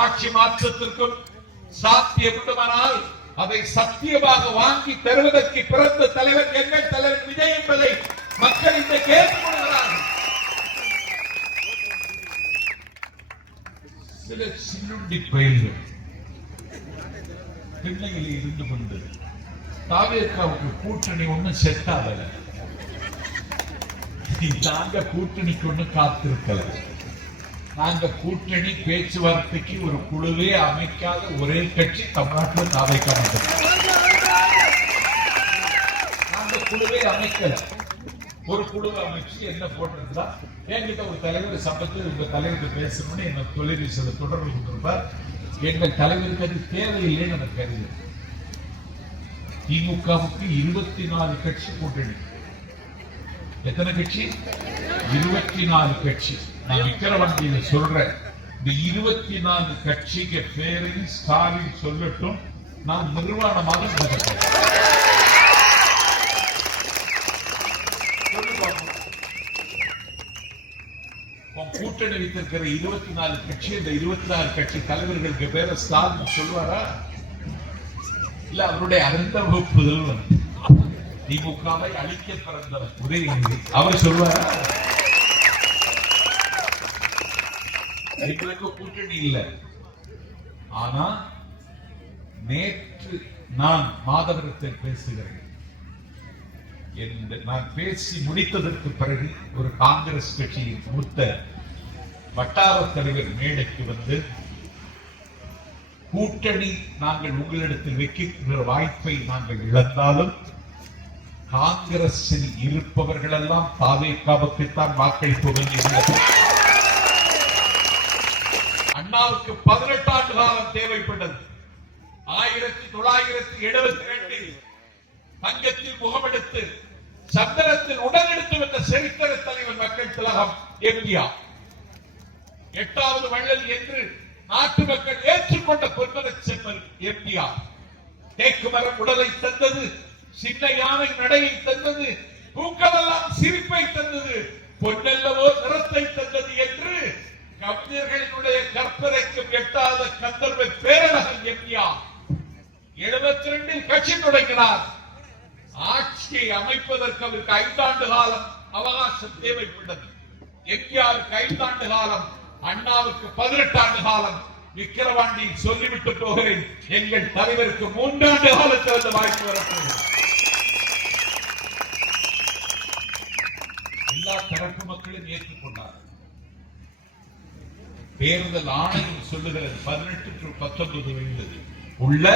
ஆட்சி மாற்றத்திற்கும் சாத்தியப்படுமானால் அதை சத்தியமாக வாங்கி தருவதற்கு பிறந்த தலைவர் எங்கள் தலைவர் விஜய் என்பதை மக்கள் இந்த கேட்டுக்கொள்கிறார்கள். சில சின்னுண்டி பயில்கள் பிள்ளைகளில் இருந்து கொண்டு தாவேக்காவுக்கு கூட்டணி ஒன்னும் செட் ஆகல. நாங்க கூட்டணிக்கு ஒண்ணு காத்திருக்கல. நாங்க கூட்டணி பேச்சுவார்த்தைக்கு ஒரு குழுவே அமைக்காத ஒரே கட்சி தமிழ்நாட்டில் தாவேக்கா மட்டும். நாங்க குழுவே அமைக்கல. ஒரு குழுவை அமைச்சு என்ன போட்டிருந்தா என்கிட்ட ஒரு தலைவர் சம்பத்தில் உங்க தலைவருக்கு பேசணும்னு என்ன தொலைபேசியில தொடர்பு கொண்டிருப்பார். எங்கள் தலைவருக்கு அது தேவையில்லைன்னு எனக்கு கருது. திமுகவுக்கு 24 கட்சி கூட்டணி. எத்தனை கட்சி? 24 கட்சி. நான் விக்கிரவாண்டியில சொல்றேன், இந்த 24 கட்சிக்கு பேரையும் ஸ்டாலின் சொல்லட்டும், நான் நிர்வாணமாக நடக்கிறேன். கூட்டணி வைத்திருக்கிற 24 கட்சி, இந்த 24 கட்சி தலைவர்களுக்கு பேர ஸ்டாலின் சொல்வாரா? இல்ல அவருடைய அறிந்த வகுப்புதல் திமுகவை அழிக்க பிறந்தவர் உதயநிதி அவர் சொல்வாரா? எங்களுக்கு கூட்டணி இல்லை. ஆனா நேற்று நான் மாதவரத்தில் பேசுகிறேன். நான் பேசி முடித்ததற்கு பிறகு ஒரு காங்கிரஸ் கட்சியின் மூத்த வட்டார தலைவர் மேடைக்கு வந்து, கூட்டணி நாங்கள் உங்களிடத்தில் வைக்கிற வாய்ப்பை நாங்கள் இழந்தாலும் காங்கிரஸில் இருப்பவர்கள் எல்லாம் தாவேக்காவுக்குத்தான் வாக்களிப்பவர்கள். அண்ணாவுக்கு 18 ஆண்டு காலம் தேவைப்பட்டது. 1972 தங்கத்தில் முகமெடுத்து சந்திரத்தில் உடலெடுத்து வந்த சரித்திர தலைவர் மக்கள் திலகம் எம்ஜிஆர். 8வது வள்ளல் என்று நாட்டு மக்கள் ஏற்றுக்கொண்ட பொன்மன செம்மல் எம்ஜிஆர். தேக்கு மரம் உடலை தந்தது, சின்ன யானை நடையை தந்தது, பூக்களெல்லாம் சிரிப்பை தந்தது, பொன்னல்லவோ நிறத்தை தந்தது என்று கவிஞர்களினுடைய கற்பனைக்கு எட்டாத கந்தர்வ பேரழகன் எம்ஜிஆர் 72 கட்சி தொடங்கினார். ஆட்சியை அமைப்பதற்கு அவருக்கு 5 ஆண்டு காலம் அவகாசம் தேவைப்பட்டது. எம்ஜிஆருக்கு 5 ஆண்டு காலம், அண்ணாவுக்கு 18 ஆண்டு காலம். விக்கிரவாண்டியில் சொல்லிவிட்டு போகிறேன், எங்கள் தலைவருக்கு 3 ஆண்டு காலத்தில் அந்த வாய்ப்பு வரப்போகிறது. எல்லா தரப்பு மக்களும் ஏற்றுக்கொண்டார். தேர்தல் ஆணையம் சொல்லுகிறது 18 to 19 வயது உள்ள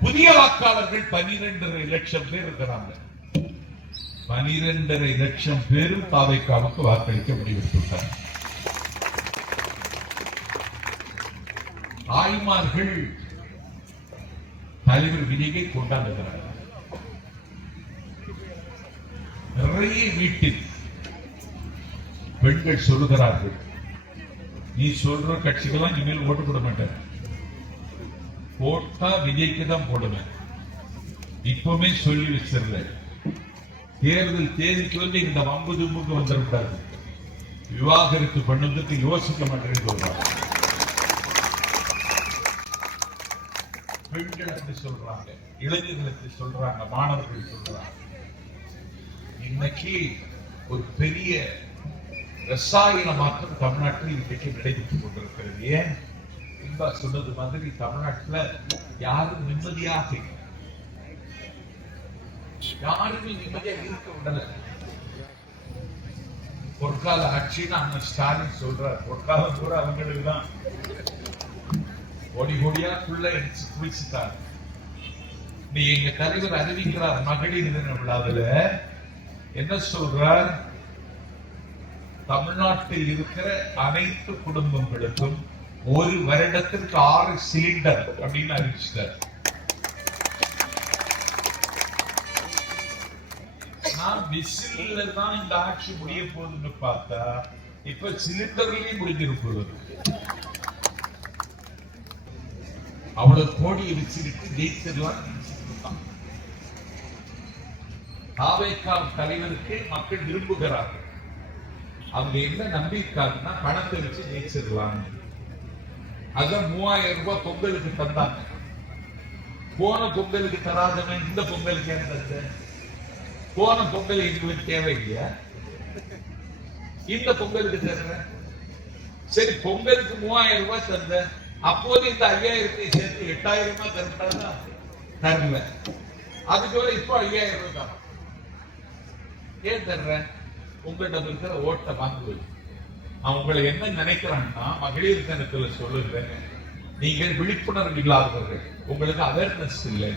புதிய வாக்காளர்கள் 12.5 லட்சம் பேர் இருக்கிறாங்க. 12.5 லட்சம் பேரும் தாவேக்காவுக்கு வாக்களிக்க முடிவெடுத்துள்ளார். தாய்மார்கள் தலைவர் விஜயை கொண்டாடுகிறார். நிறைய வீட்டில் பெண்கள் சொல்லுகிறார்கள், நீ சொல்ற கட்சிக்கெல்லாம் இனிமேல் ஓட்டு போட மாட்டேன், போட்டா விஜய்க்கு தான் போடுவேன். இப்பவுமே சொல்லி வச்சிருந்தேன், தேர்தல் தேதிக்கு வந்து இந்த வம்பு தும்புக்கு வந்துருக்காரு, விவாகரத்து பண்ணதுக்கு யோசிக்க மாட்டேன்னு சொல்றாங்க. பெண்கள் அப்படி சொல்றாங்க, இளைஞர்கள் அப்படி சொல்றாங்க, மாணவர்கள் சொல்றாங்க. இன்னைக்கு ஒரு பெரிய ரசாயன மாற்றம் தமிழ்நாட்டில் இன்றைக்கு நடைபெற்றுக் கொண்டிருக்கிறது. ஏன் சொன்னது மாதிரி தமிழ்நாட்டில் யாரும் நிம்மதியாக இருக்க விடல. பொற்கால ஆட்சின்னு அண்ணன் ஸ்டாலின் சொல்றார். பொற்காலம் கூட அவங்களுக்கு தான் கோடி கோடியா குளிச்சுட்டார். நீ எங்க தலைவர் அறிவிக்கிறார் மகளிர் தின விழாவில் என்ன சொல்றார்? தமிழ்நாட்டில் இருக்கிற அனைத்து குடும்பங்களுக்கும் ஒரு வருடத்திற்கு 6 சிலிண்டர் அப்படின்னு அறிவிச்சிட்டார். நான் விசில்ல தான் இந்த ஆட்சி முடிய போகுதுன்னு பார்த்தா இப்ப சிலிண்டர்லயும் முடிஞ்சிருப்பது. அவ்வளவு கோடியை வச்சுக்கிட்டு ஜெயிச்சிடலாம். தாவேக்கா தலைவருக்கு மக்கள் விரும்புகிறார்கள். அவங்க என்ன நம்பியிருக்காங்கன்னா பணத்தை வச்சு ஜெயிச்சிடலாம். அதான் 3000 ரூபாய் பொங்கலுக்கு தந்தாங்க. போன பொங்கலுக்கு தராதவன் இந்த பொங்கலுக்கு ஏன் தந்த? போன பொங்கல் எங்களுக்கு தேவை இல்லையா? இந்த பொங்கலுக்கு தர்ற. சரி, பொங்கலுக்கு 3000 ரூபாய் தந்த, அப்போது இந்த 5000 சேர்த்து 8000 தரப்படாதா? தரல. அதுக்கு இப்போ 5000 ரூபாய் தான். ஏன் தர்ற? உங்கள்கிட்ட இருக்கிற ஓட்டை வாங்குவது. அவன் உங்களை என்ன நினைக்கிறான்னா, மகளிர் தினத்துல சொல்லுகிறேன், நீங்கள் விழிப்புணர்வு இல்லாதவர்கள், உங்களுக்கு அவேர்னஸ் இல்லை.